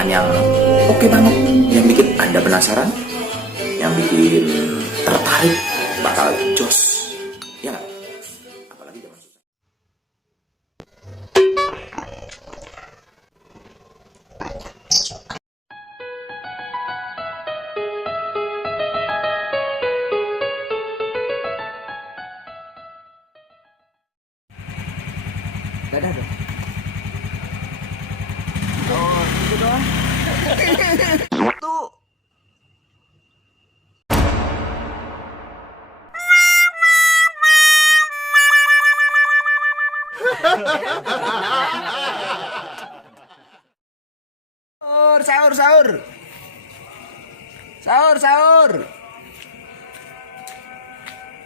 perbincangan yang oke banget, yang bikin Anda penasaran, yang bikin tertarik, bakal jos, ya nggak? Apalagi zaman susah. Dadah dong. Oh, gitu doang. Tuh. Sahur, sahur. Sahur, sahur.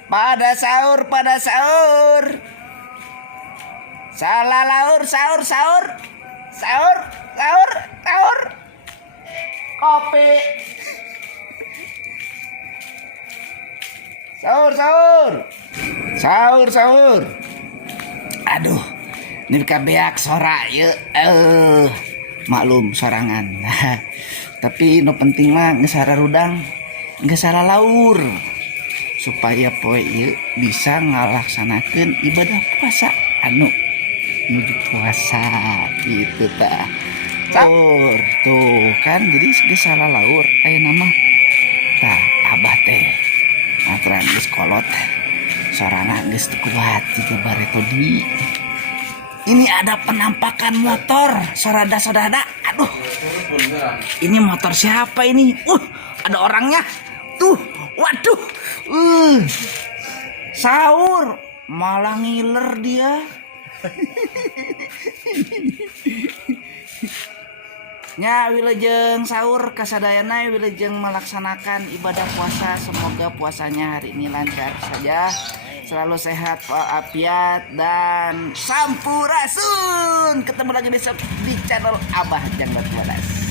Pada sahur, pada sahur. Salah laur, sahur, sahur. Sahur, sahur, sahur. Kopi. Sahur, sahur. Sahur, sahur. Aduh, ini kabeak sora ya. Maklum sorangan. Tapi no penting mah geus sararudang, geus salah laur. Supaya poe ieu bisa ngalaksanakeun ibadah puasa anu menuju puasa gitu tah. Sahur tuh kan jadi geus salah laur aya nama tah abah teh aturan geus kolot sorana geus teu kuat jiga bareto di. Ini ada penampakan motor saudara-saudara. Aduh, ini motor siapa ini? Ada orangnya. Tuh, waduh. Sahur malah ngiler dia. Nya wilujeng sahur kasadayana wilujeng melaksanakan ibadah puasa. Semoga puasanya hari ini lancar saja, selalu sehat walafiat dan sampurasun. Ketemu lagi besok di channel Abah Janggot Wadas.